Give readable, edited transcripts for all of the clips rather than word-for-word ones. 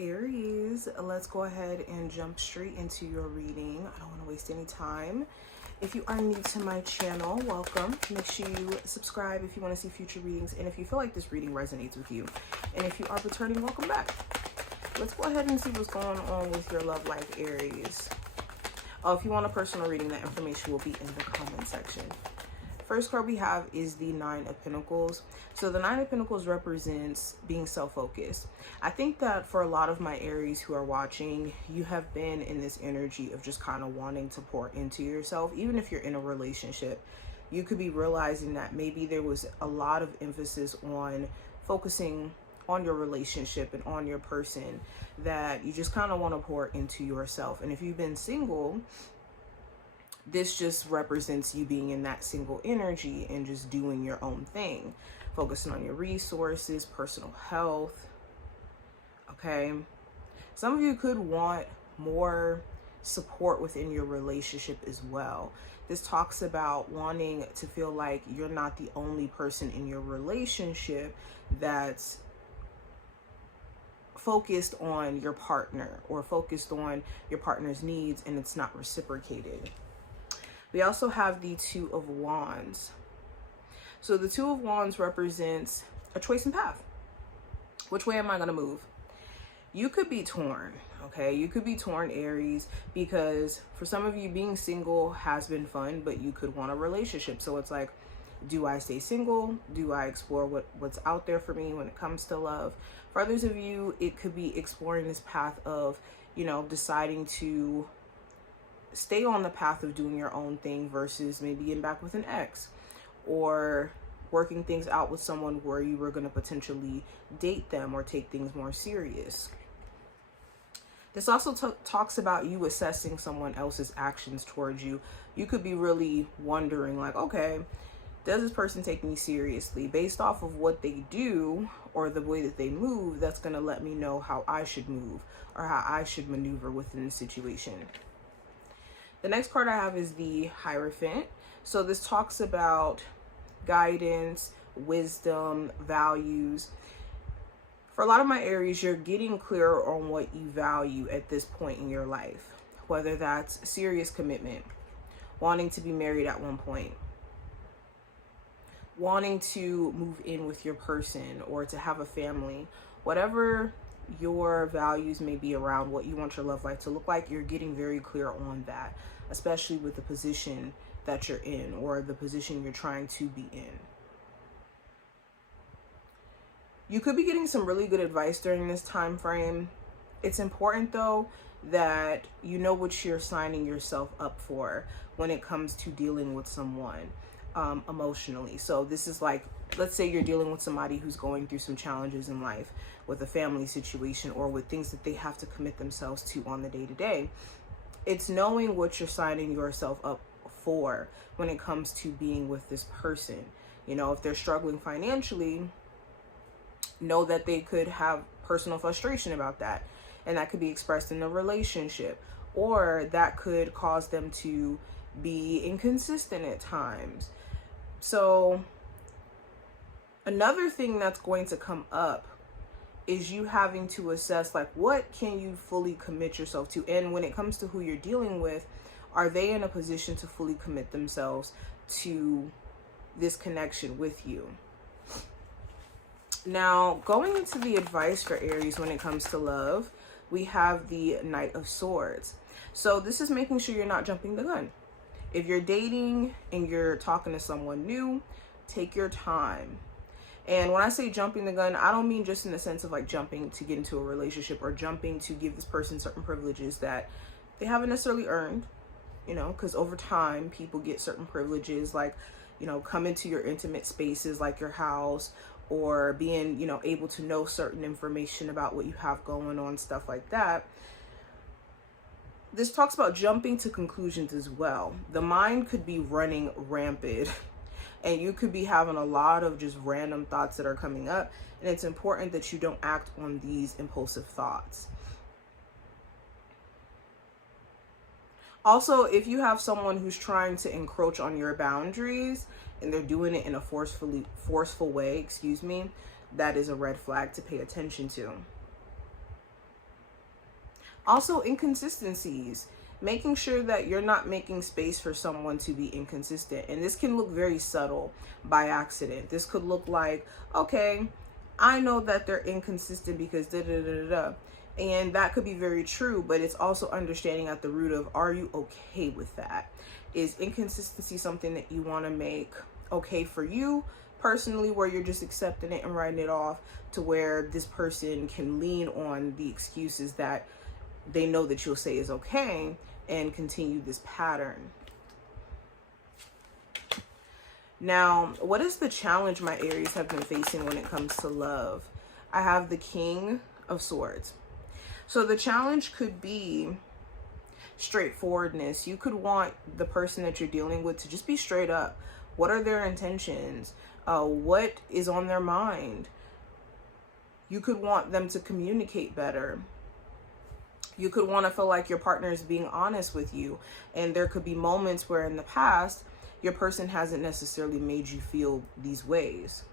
Aries, let's go ahead and jump straight into your reading. I don't want to waste any time. If you are new to my channel, welcome. Make sure you subscribe if you want to see future readings and if you feel like this reading resonates with you. And if you are returning, welcome back. Let's go ahead and see what's going on with your love life, Aries. Oh, if you want a personal reading, that information will be in the comment section. First card we have is the Nine of Pentacles. So the Nine of Pentacles represents being self-focused. I think that for a lot of my Aries who are watching, you have been in this energy of just kind of wanting to pour into yourself. Even if you're in a relationship, you could be realizing that maybe there was a lot of emphasis on focusing on your relationship and on your person, that you just kind of want to pour into yourself. And if you've been single, this just represents you being in that single energy and just doing your own thing, focusing on your resources, personal health. Okay. Some of you could want more support within your relationship as well. This talks about wanting to feel like you're not the only person in your relationship that's focused on your partner or focused on your partner's needs and it's not reciprocated. We also have the Two of Wands. So the Two of Wands represents a choice and path. Which way am I going to move? You could be torn, okay? You could be torn, Aries, because for some of you, being single has been fun, but you could want a relationship. So it's like, do I stay single? Do I explore what's out there for me when it comes to love? For others of you, it could be exploring this path of, deciding to stay on the path of doing your own thing versus maybe getting back with an ex, or working things out with someone where you were going to potentially date them or take things more serious. This also talks about you assessing someone else's actions towards you. You could be really wondering, like, okay, does this person take me seriously? Based off of what they do or the way that they move, that's going to let me know how I should move or how I should maneuver within the situation. The next card I have is the Hierophant. So this talks about guidance, wisdom, values. For a lot of my Aries, you're getting clearer on what you value at this point in your life, whether that's serious commitment, wanting to be married at one point, wanting to move in with your person or to have a family. Whatever your values may be around what you want your love life to look like, you're getting very clear on that, especially with the position that you're in or the position you're trying to be in. You could be getting some really good advice during this time frame. It's important though that you know what you're signing yourself up for when it comes to dealing with someone emotionally. So this is like, let's say you're dealing with somebody who's going through some challenges in life with a family situation or with things that they have to commit themselves to on the day-to-day. It's knowing what you're signing yourself up for when it comes to being with this person. If they're struggling financially, know that they could have personal frustration about that, and that could be expressed in a relationship, or that could cause them to be inconsistent at times. So another thing that's going to come up is you having to assess, like, what can you fully commit yourself to? And when it comes to who you're dealing with, are they in a position to fully commit themselves to this connection with you? Now, going into the advice for Aries when it comes to love, we have the Knight of Swords. So this is making sure you're not jumping the gun. If you're dating and you're talking to someone new, take your time. And when I say jumping the gun, I don't mean just in the sense of like jumping to get into a relationship or jumping to give this person certain privileges that they haven't necessarily earned, because over time people get certain privileges, like, come into your intimate spaces like your house, or being, able to know certain information about what you have going on, stuff like that. This talks about jumping to conclusions as well. The mind could be running rampant and you could be having a lot of just random thoughts that are coming up. And it's important that you don't act on these impulsive thoughts. Also, if you have someone who's trying to encroach on your boundaries and they're doing it in a forceful way, that is a red flag to pay attention to. Also, inconsistencies. Making sure that you're not making space for someone to be inconsistent. And this can look very subtle by accident. This could look like, okay, I know that they're inconsistent because da da da da da. And that could be very true, but it's also understanding at the root of, are you okay with that? Is inconsistency something that you want to make okay for you personally, where you're just accepting it and writing it off, to where this person can lean on the excuses that they know that you'll say is okay and continue this pattern? Now, what is the challenge my Aries have been facing when it comes to love? I have the King of Swords. So the challenge could be straightforwardness. You could want the person that you're dealing with to just be straight up. What are their intentions? What is on their mind? You could want them to communicate better. You could want to feel like your partner is being honest with you. And there could be moments where in the past, your person hasn't necessarily made you feel these ways.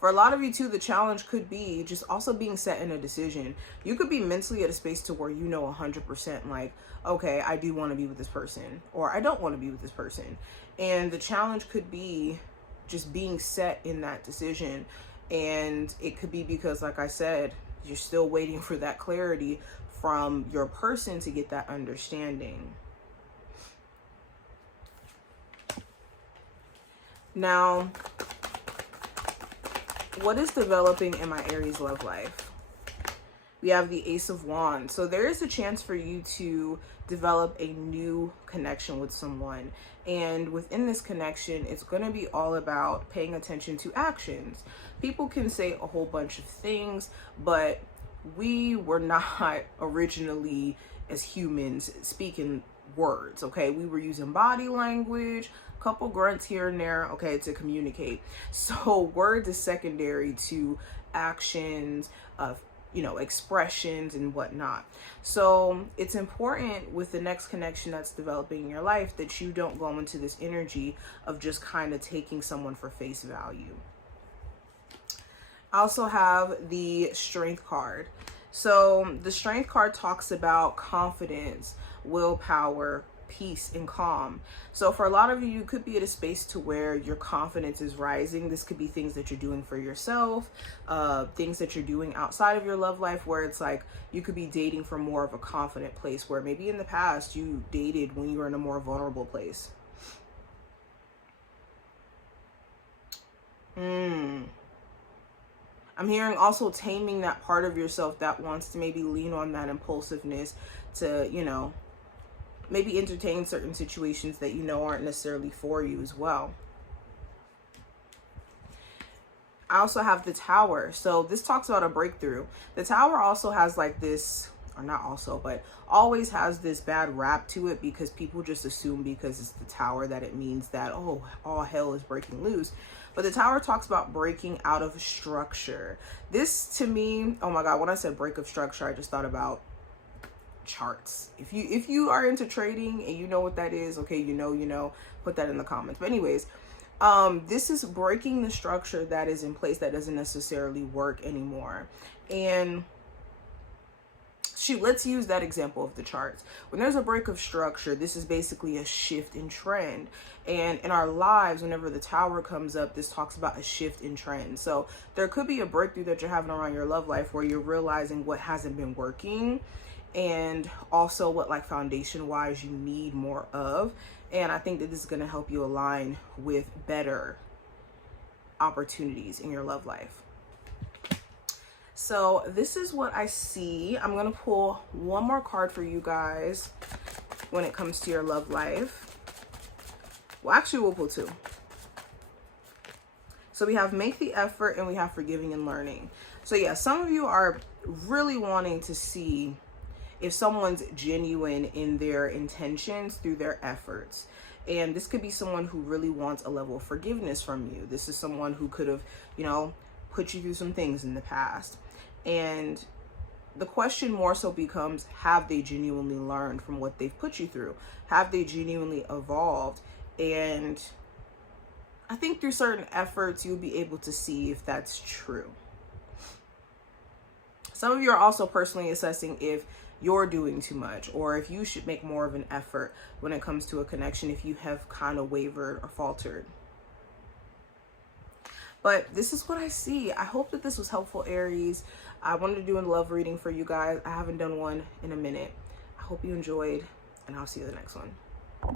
For a lot of you too, the challenge could be just also being set in a decision. You could be mentally at a space to where you know 100% like, okay, I do want to be with this person, or I don't want to be with this person. And the challenge could be just being set in that decision. And it could be because, like I said, you're still waiting for that clarity from your person to get that understanding. Now, what is developing in my Aries love life? We have the Ace of Wands. So there is a chance for you to develop a new connection with someone. And within this connection, it's going to be all about paying attention to actions. People can say a whole bunch of things, but we were not originally, as humans, speaking words, okay? We were using body language, couple grunts here and there, okay, to communicate. So words is secondary to actions of, expressions and whatnot. So it's important with the next connection that's developing in your life that you don't go into this energy of just kind of taking someone for face value. I also have the Strength card. So the Strength card talks about confidence, willpower, peace, and calm. So for a lot of you, you could be at a space to where your confidence is rising. This could be things that you're doing for yourself, things that you're doing outside of your love life, where it's like you could be dating from more of a confident place, where maybe in the past you dated when you were in a more vulnerable place. I'm hearing also taming that part of yourself that wants to maybe lean on that impulsiveness to, maybe entertain certain situations that aren't necessarily for you as well. I also have the Tower. So this talks about a breakthrough. The Tower also has like this, or not also, but always has this bad rap to it, because people just assume because it's the Tower that it means that, oh, all hell is breaking loose. But the Tower talks about breaking out of structure. This to me, oh my God, when I said break of structure, I just thought about charts. If you are into trading and you know what that is, okay, put that in the comments. But anyways, this is breaking the structure that is in place that doesn't necessarily work anymore. And let's use that example of the charts. When there's a break of structure, this is basically a shift in trend. And in our lives, whenever the Tower comes up, this talks about a shift in trend. So there could be a breakthrough that you're having around your love life where you're realizing what hasn't been working, and also what, like, foundation wise, you need more of. And I think that this is going to help you align with better opportunities in your love life. So this is what I see. I'm going to pull one more card for you guys when it comes to your love life. Well, actually, we'll pull two. So we have make the effort and we have forgiving and learning. So yeah, some of you are really wanting to see if someone's genuine in their intentions through their efforts. And this could be someone who really wants a level of forgiveness from you. This is someone who could have, put you through some things in the past. And the question more so becomes, have they genuinely learned from what they've put you through? Have they genuinely evolved? And I think through certain efforts, you'll be able to see if that's true. Some of you are also personally assessing if you're doing too much or if you should make more of an effort when it comes to a connection, if you have kind of wavered or faltered. But this is what I see. I hope that this was helpful, Aries. I wanted to do a love reading for you guys. I haven't done one in a minute. I hope you enjoyed, and I'll see you in the next one.